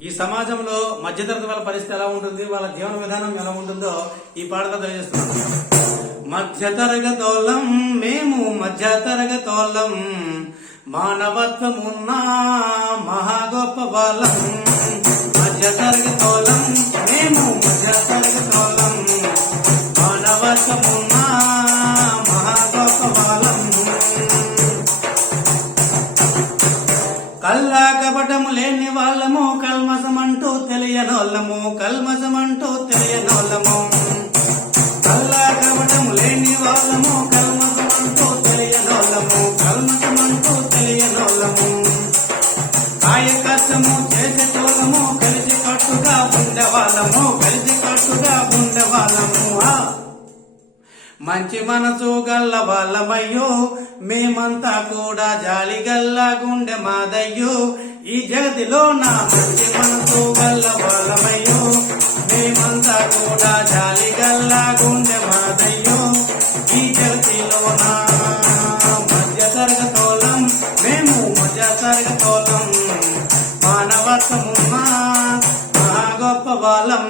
ఈ సమాజంలో మధ్యతరగతి వాళ్ళ పరిస్థితి ఎలా ఉంటుంది? వాళ్ళ జీవన విధానం ఎలా ఉంటుందో ఈ పాటతో తెలియజేస్తున్నాం మధ్యతరగతోళ్ళం మేము మధ్యతరగతోళ్ళం మానవత్వం ఉన్న మహా గొప్ప వాళ్ళం మధ్యతరగతోళ్ళం మేము మధ్యతరగతోళ్ళం మానవత్వం ఉన్న కల్లా కపటము లేని వాళ్ళము కల్మసమంటూ తెలియనోళ్ళము కల్మసమంటూ తెలియనోళ్ళము. కల్లా కపటము లేని వాళ్ళము కల్మసమంటూ తెలియనోళ్ళము కల్మసమంటూ తెలియనోళ్ళము. కాయ కష్టము చేసేటోళ్ళము కలిసి కట్టుగా ఉండేవాళ్ళము కలిసి కట్టుగా ఉండేవాళ్ళము మంచి మనసు గల్ల వాళ్ళమయ్యో మేమంతా కూడా జాలి గల్ల గుండె మాదయ్యో ఈ జగతిలో నా మంచి మనసు గల్ల వాళ్ళమయ్యో మేమంతా కూడా జాలి గల్ల గుండె మాదయ్యో ఈ జగతిలో నా మధ్య తరగతోళం మేము మధ్య తరగతోళం మానవత్వమున్నా మహా గొప్ప వాళ్ళం